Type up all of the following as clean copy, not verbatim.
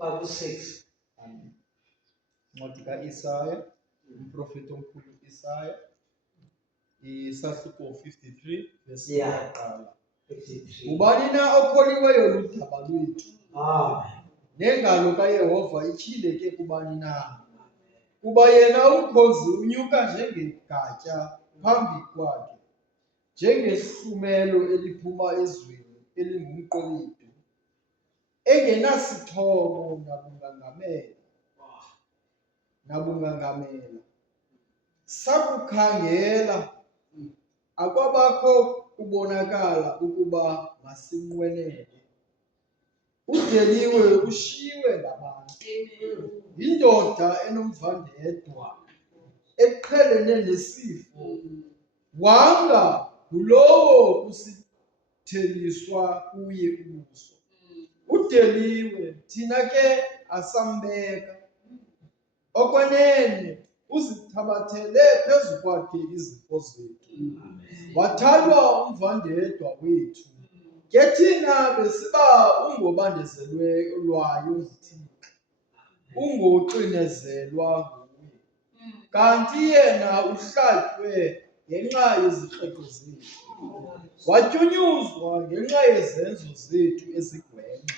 baku-6. Incwadi ka-Isaya, umprofeti omkhulu Isaya, isahluko 53 verse yokuqala. 53. Ubani na okholiweyo ludaba lwethu, nengalo kaYehova ityhileke kubani na. Kuba yena umkhozi unyuka njengegatya phambi kwakhe, njengehlumelo eliphuma ezweni elingumqolibhi, engenasithobo nabungangamela. Sakukhangela, akwabakho kubonakala ukuba masinqwenele. Udeliwe, ushiywe ngabantu, yindoda enomvandedwa, eqhelene nesifo, wanga ngulowo kustheliswa kuye ubuso. Udeliwe, thina ke asambeka. Okwenene uzithabathele phezu kwakhe izifo zethu. Wathalwa umvandedwa wethu, ke thina besiba ungobandezelwayo nguThixo, ungoxinezelwa nguye. Kanti yena uhlatywe ngenxa yezikreko zethu, watyunyuzwa ngenxa yezenzo zethu ezigwenxa.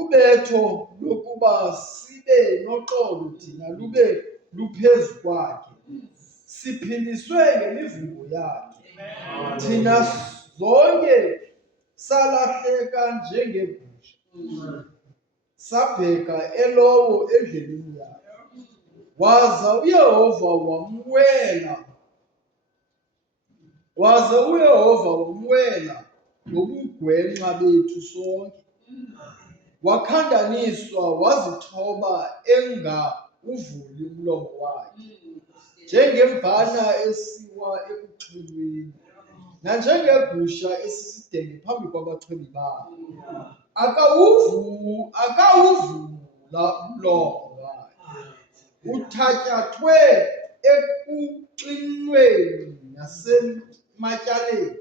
Ubetho lokuba sibe noxolo thina lube luphezu kwakhe. Siphindiswe ngemivumbo yakhe. Thina zonke salahleka njengeegusha, sabheka elowo endleleni yakhe. Waza uYehova wamwela ngobugwenxa bethu sonke. Wakhandaniswa, wazithoba engawuvuli umlomo wakhe. Njengemvana esiwa ekuxhwilweni, nanjengegusha esisidenge phambi kwabachwebi bayo, akawuvula umlomo wakhe. Uthatyathwe ekuxinweni nasematyaleni.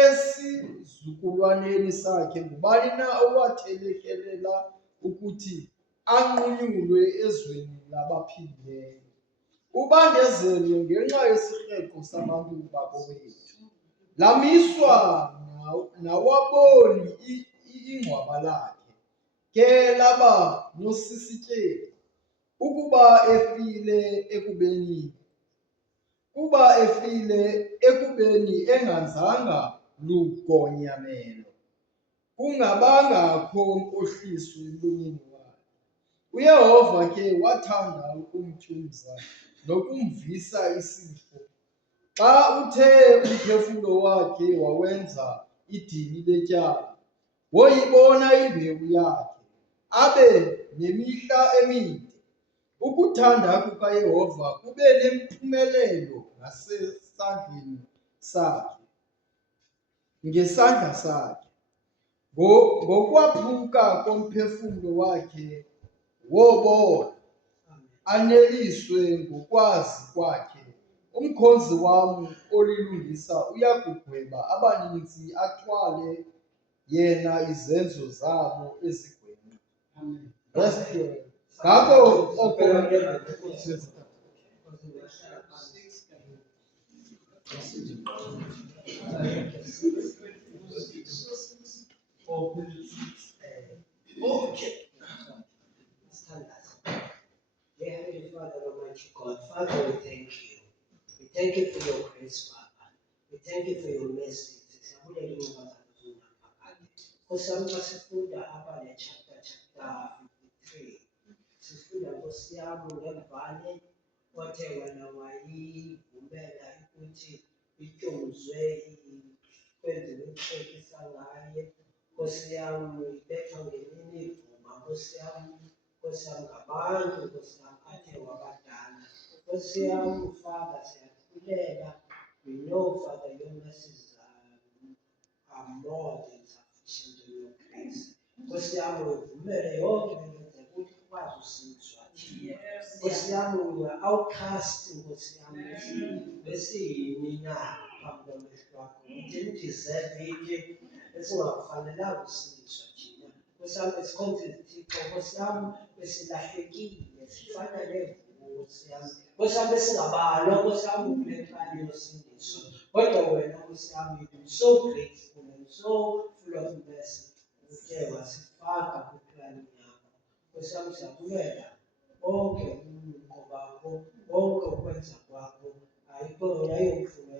Esizukulwaneni sakhe ngubani na owathelekelela ukuthi anqunyulwe ezweni labaphilileyo? Ubandezelwe ngenxa yesikreko sabantu bakowethu, lamiswa nawaboni ingcwaba lakhe, ke laba nosisityebi. Kuba efile ekubeni enganzanga lugonyamelo, kungabangakho nkohliso emlonyeni wakhe. UYehova ke wathanda ukumtyumza nokumvisa isifo. Xa uthe umphefumlo wakhe wawenza idini letyala, woyibona imbewu yakhe, abe nemihla emide. Ukuthanda kukaYehova kube nempumelelo ngesandla sakhe. Ngokwaphuka komphefumlo wakhe wobola, aneliswe ngokwazi kwakhe. Umkhonzi wam olilungisa uyakugweba abaninzi, athwale yena izenzo zabo ezigwenxa. Ngako oko Dear Heavenly Father, Almighty God, Father, we thank you. We thank you for your grace, Papa. We thank you for your mercy. Kusamba sifunda hapa le chapter 53. Sifunda Nkosi yami ngevane othe wena wayivumela ukuthi ityumzwe kwenziwe ukuhlekisa ngaye. Nkosi yami ibethwa ngemini ivuma, Nkosi yami ngabantu, Nkosi yami athe wabadala. Nkosi yami Father, siyakhulela. We know, Father, your mercies are more than sufficient in your grace. Nkosi yami uvumele yonke into ukuthi ukwazi usindiswa thina. Nkosi yami we were outcast, Nkosi yami besiyini na phambi kwamehlo akho. We didn't deserve it. esingafanelanga usindiswa thina. Nkosi yami, esikhonza izithixo, Nkosi yami, besilahlekile, sifana nemvubu, Nkosi yami. Nkosi yami, esingabalwa, Nkosi yami, kule plani yosindiswa. Kodwa wena, Nkosi yami, you so grateful and so full of mercy. Uthe wasifaka kwiplani yakho. Nkosi yami, siyabulela bonke ubulumko bakho, bonke ukwenza kwakho. Ayomfuno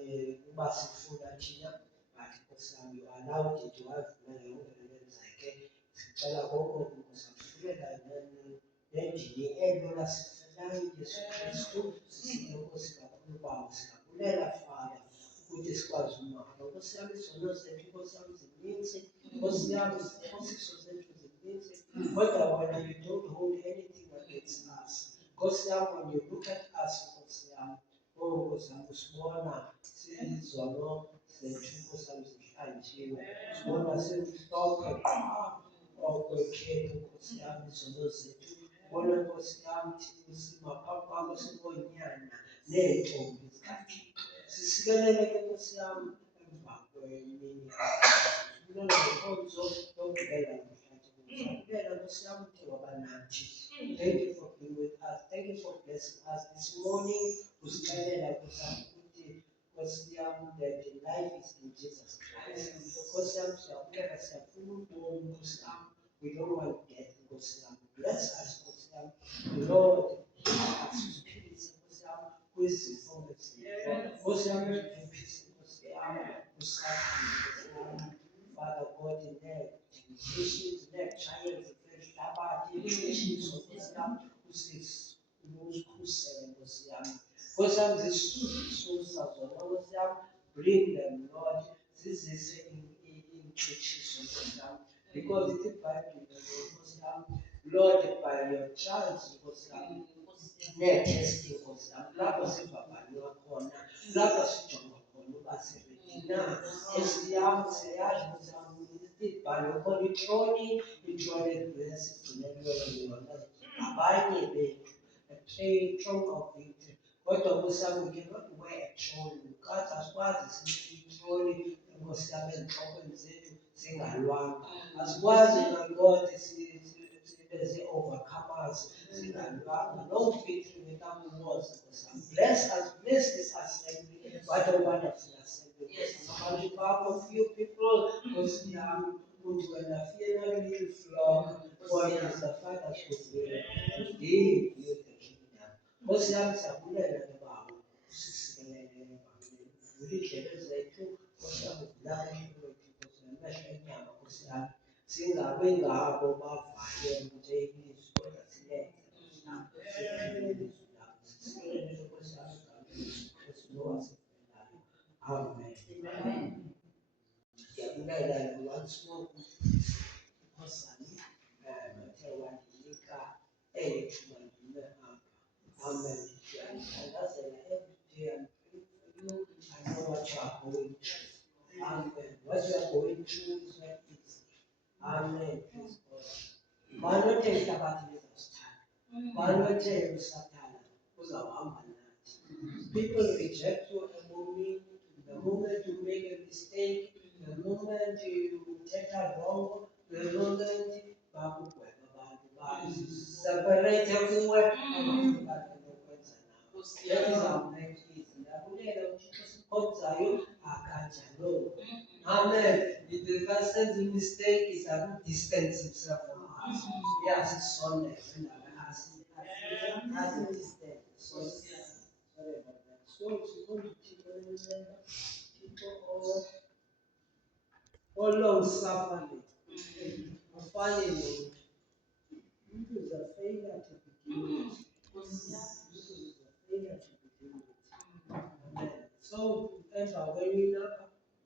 uba sifuna thina, but Nkosi yami, you allowed it, wavumela yonke le nto yenzeke. Sicela konke kusafulela nendini elo lasifunayo uYesu Kristu. Sisile Nkosi kakhulu bawo, singabulela Father ukuthi sikwazi umama. Nkosi yami, izono zethu, Nkosi yami, zininzi. Nkosi yami, iziphosiso zethu zininzi. Kodwa wena, you don't hold anything against us. Nkosi yami, when you look at us, Nkosi yami, oh Nkosi yami, usibona sizono zethu, Nkosi yami, zihlanjiwe. Sibona simhlophe qha okwekhefu, Nkosi yami, izono zethu. Ubona Nkosi yami, thina simaphambi kwakho sibonyana neentombi zikaThixo. Sisikelele ke Nkosi yami emva kwemini. Sibulela ngenkonzo yokugqibela namhlanje. Siyabulela Nkosi yami, uthi waba nathi. Thank you for being with us. Thank you for blessing us this morning. Usixelela Nkosi yami ukuthi Nkosi yami, that life is in Jesus Christ. Nkosi yami, siyabulela, siyafuna ubomi Nkosi yami. We don't want death, Nkosi yami. Bless us, Nkosi yami. Lord, asiphilise Nkosi yami kwizifo ngezifo. Nkosi yami, usiphilise Nkosi yami usathane Nkosi yami. Father God, temptations, trials, ihlabathi, imixhiso Nkosi yami, usikhusele Nkosi yami. Nkosi yami, zisusa zona Nkosi yami. Bring them, Lord. Zizise imixhiso Nkosi yami. Because it's iBhayibhile Nkosi yami, Lord, by your trials Nkosi yami, nee-testing Nkosi yami, lapho sivavanywa khona, lapho sijonga khona uba siredi na. Nkosi yami, siyayazi Nkosi yami, ibhalo khona itroni esigcinelweyo yona abanye bethu, a throne of victory. Kodwa Nkosi yami, we cannot wear a throne. Kathi asikwazi sinike itroni Nkosi yami ezintlokweni zethu singalwanga. Asikwazi na God overcomers, singalwanga. No victory without wars, Nkosi yami. Bless us, bless this assembly. What a wonderful assembly. Abantu bakho, few people, Nkosi yami, uthi wena fear not little flock, for it is the Father's good will to give you the kingdom. Nkosi yami, siyabulela ke Baba, usisikelele evangeli. Uvule iindlebe zethu, Nkosi yami, uvule amehlo wethu, Nkosi yami, amehlo enyama, Nkosi yami. Singabi ngabo bavayo nje ilizwi, kodwa silenze Nkosi yami. Siphile ilizwi lakho, sisikelele Nkosi yami, uYesu Kristu lo wasifelayo. Amen. Ndiyabulela once more Nkosana, bathe wandinika eli thuba ndime apha. Amen. Ndiyandithandazela every day I'm praying for you. I know what you are going through. Amen. What you are going through is not easy. Amen. Praise God. Banothe ihlabathi lizasithanda. Banothe uSathana uzawuhamba nathi. People reject you emomini. The moment you make a mistake, the moment you take a wrong, the moment bakugweba abantu baseparate kuwe abafuna nokwenza nawe. That is our main reason. Ndabulela uThixo sikhonzayo akanjalo. Amen. If the person sends a mistake, he doesn't distance himself from us. Yes, it's Sunday. As a distance. Sorry about that. So it's going to people all long suffering. Finally, it is a failure to begin with. It is a failure to begin with. Amen. So, emva kwemina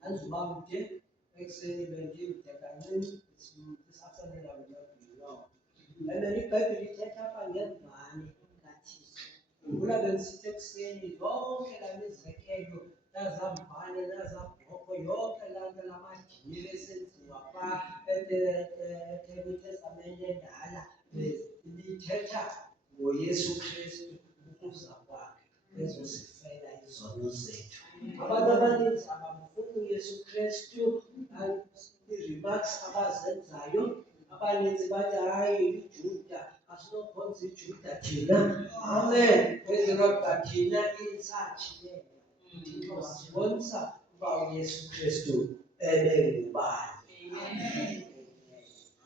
andizubamde ekuseni bendimdekanyeni this afternoon I will not be long. And then iBhayibhile ithetha apha ngevani kaThixo. Khumbula bendisithi ekuseni zonke laa mizekelo nazamvane nazabhoko yonke laa nto lamadini esenziwa phaa eTestamente endala lithetha ngoYesu Kristu ukuza kwakhe ezosifela izono zethu. Abantu abaninzi abamfuni uYesu Kristu, bathi hayi iJuda asinokhonza iJuda thina. Amen. Praise the Lord. But thina insathiyena Thixo wasibonisa uba uYesu Kristu ebengubani.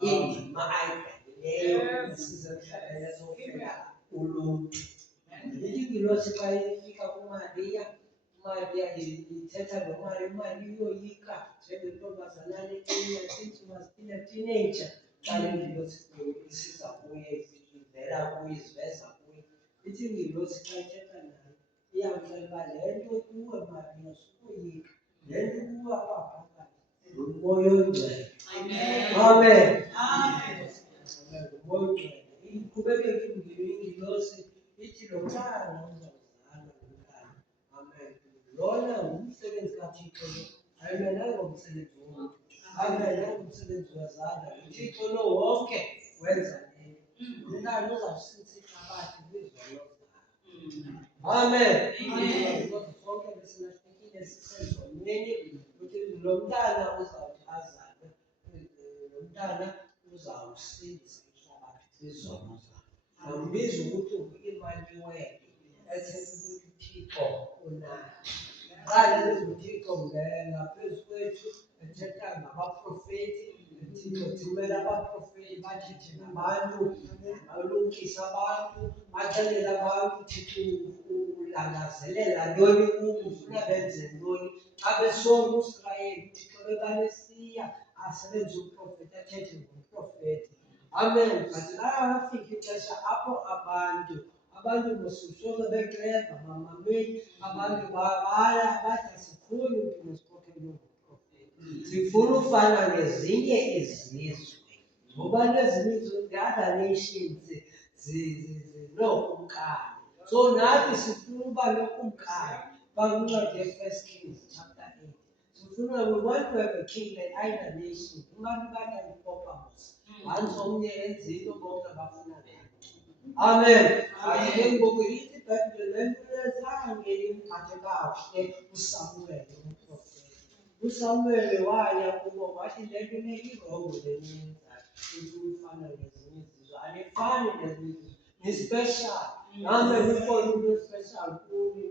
Indima ayidlalileyo esizemhlabeni ezofela uluntu. Ingilosi xa ifika kuMariya, uMariya ithetha nomali, imali iyoyika njengentombazanana teenager. Xa ingilosi isiza kuye ivela kuye iziveza kuye. Ithi ingilosi xa ithetha naye iyamxelela uba le nto kuwe Mariya sukoyika, le nto kuwe apha phakathi nguMoya Oyingcwele. Amen. NguMoya Oyingcwele. Iqhubekeka ingilosi ithi lo mntana uzawuzala umntana. Amen. Lona ngumsebenzi kaThixo lo. Amen. Ayingomsebenzi womntu. Amen. Ayingomsebenzi wezandla. uThixo lo wonke wenza leyo. Umntana uzawusitha ihlabathi kwizono zakhe. Amen. Because sonke besinafikile sisezonweni ukuthi lo mntana uzawuthi azalwe. Lo mntana uzawusindisa ihlabathi kwizono zakhe. Nambiza ukuthi Emmanuel ethetha ukuthi uThixo unathi. Qala uThixo ngaphezu kwethu ethetha ngabaprofeti. uThixo thumela abaprofeti bathethe nabantu, balumkise abantu, baxelele abantu uThixo ulangazelela ntoni kubo, ufuna benze ntoni. Xa besona uIsrayeli uThixo bebanesiya asebenze umprofeti athethe ngomprofeti. Amen. But afika ixesha apho abantu mosusoke beceba bamameli, abantu babala bathi asifuni uphinde sikhokhelwe ngumprofeti. Sifuna ufana nezinye izizwe. Ngoba nezinye izizwe, the other nations zinokumkani. So nathi sifuna uba nokumkani. Bakuncede e-1 Kings chapter 8. Sifuna, we want to have a king like either nation. Abantu bakayipopa mos. Hansi omnye enze into bonke abafuna leyo. Amen. Athi ke ngoku ithi iBhayibhile le nto zange imphathe kakuhle uSamuel umprofeti. uSamuel waya kubo wathi le nto le irongo le niyenzayo. Ufana nezinye izizwe. Anifani nezinye izizwe. Ni-special. Amen. Ukhona into special kuni.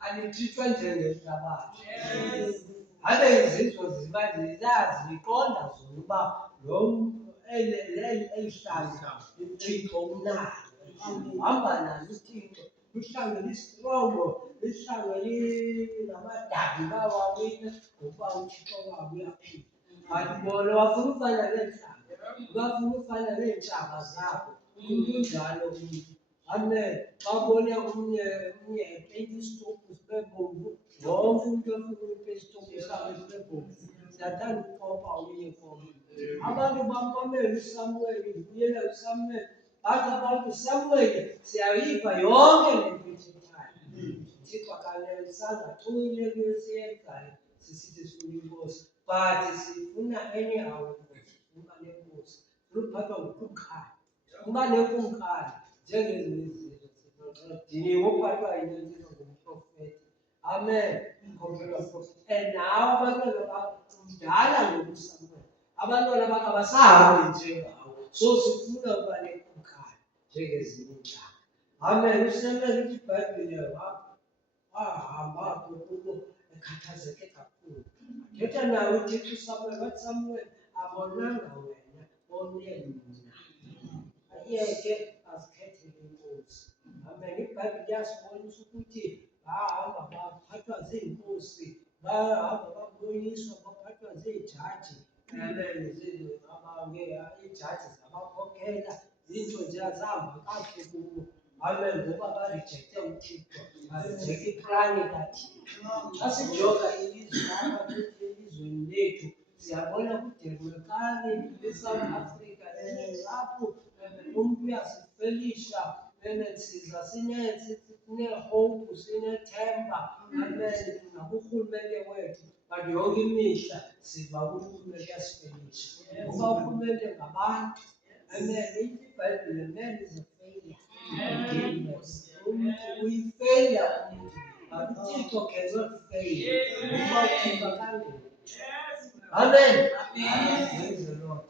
Anitrithwa njengehlabathi. Ade izizwe ziyazi ziqonda zona uba eli hlanga uThixo unayo. Hamba nalo uThixo. Lihlanga listrongo, lihlanga linamadabi bawawina ngokuba uThixo wabo uyaphila. Kanti bona bafuna ufana neentlanga, bafuna ufana neentshaba zabo. Umntu unjalo umntu. Amen. Xa ubone omnye epeyinta isitopu sibe bomvu, wonke umntu ofuna upeyinta isitopu sakhe sibe bomvu. Siyathanda ukukopa omnye komnye. Abantu bamamele uSamuel, ivuyela uSamuel. Bathi abantu uSamuel siyayiva yonke le nto ithethayo. Uthixo akanelisanga tu ile nto esiyenzayo sisithi sifuna inkosi. But sifuna anyhow inkosi. Uba nenkosi. Ukuphathwa ngukumkani. Uba nekumkani njengezinye izizwe. Diniwe uphathwa yinto ethiwa ngumprofeti. Amen. And nawe abantwana bakho kudala ngoku uSamuel. Abantwana bakho abasahambi njengawe. So sifuna uba nekumkani njengezinye iintlanga. Amen. uSamuel ithi iBhayibhile wahamba kubo ekhathazeke kakhulu. Thetha nawe uThixo uSamuel, wathi Samuel abonanga wena, bone mna. Ayeke azikhethele inkosi. Amen. iBhayibhile iyasibonisa ukuthi bahamba baphathwa ziinkosi, bahamba baboniswa baphathwa ziijaji. Amen. Iijaji zabakhokhela, zinto nje azihamba kakuhle kubo. Amen. Ngoba barijekte uThixo, barijekte iplani kaThixo. Xa sijonga ilizwe apha elizweni lethu, siyabona kuDemokari eSouth Africa, apho umntu uyasifelisha. Siza sinehope, sinethemba. Amen. Nakurhulumente wethu. But yonke imihla siva ukuthi urhulumente uyasifelisha. Ngoba urhulumente ngabantu. Amen. iBhayibhile, man is a failure. Umntu uyi-failure umntu. But uThixo cannot fail. Ngoba uThixo akangeni. Amen. Praise the Lord.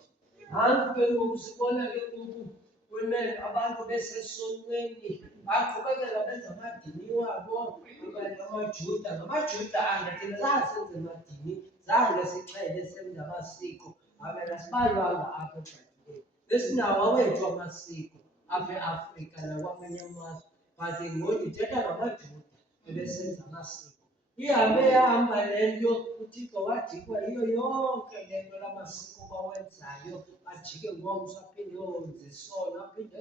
Nanku ke ngoku sibona ke ngoku women abantu besesonweni baqhubekeka benza amadini wabo abanye amajuda. Ngamajuda anga thina zasenza amadini, zange sichele senza amasiko. Abena sibalwanga apha eBhayibhileni. Besinawo awethu amasiko apha eAfrika nakwamanye amazwe. But ngoku ndithetha ngamajuda ebesenza amasiko. Ihambe yahamba le nto, uThixo wadikwa yiyo yonke le nto lamasiko bawenzayo, ajike ngomso aphinde yonze isono aphinde